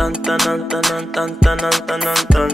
tan tan tan tan tan tan tan tan.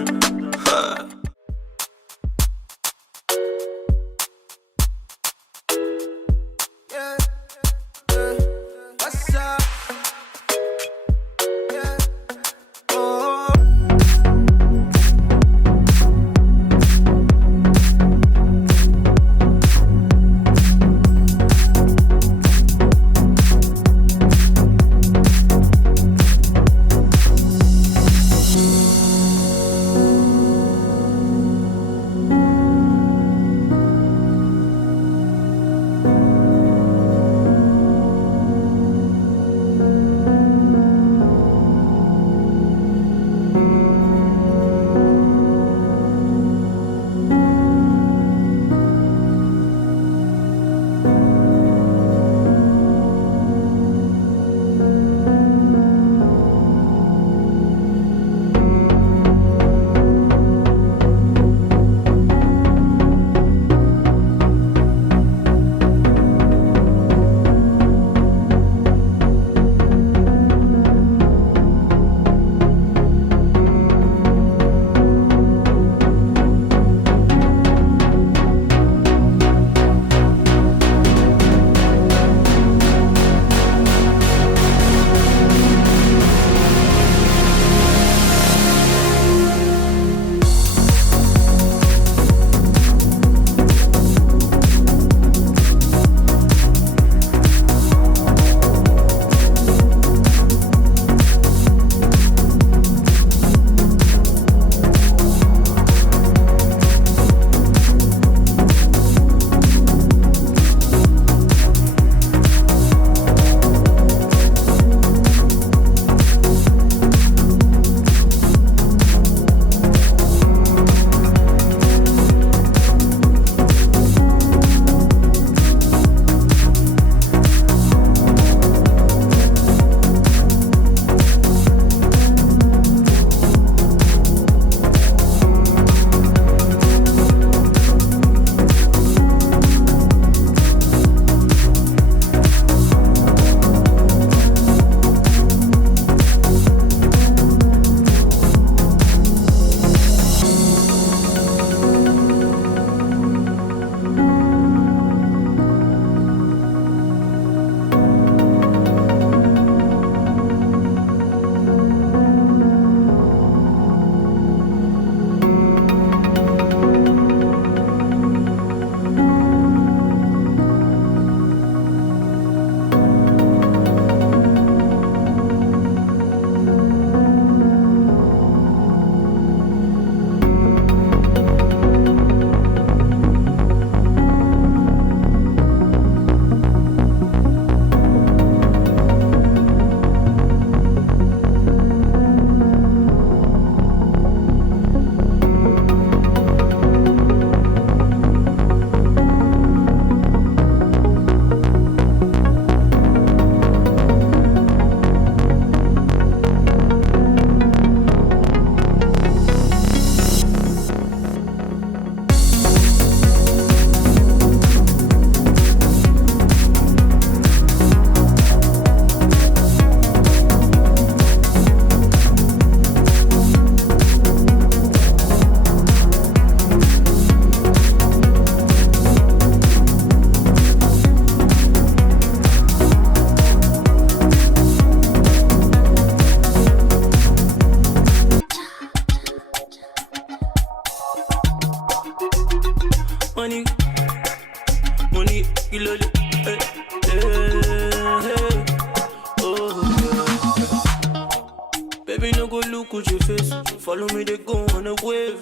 Baby, no go look at your face. Follow me, they go on a wave.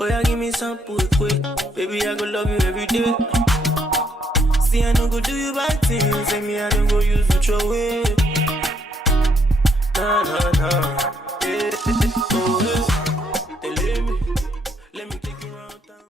Oh, yeah, give me some quick. Baby, I go love you every day. See, I no go do you bad things. And me, I don't go use it your way. Nah.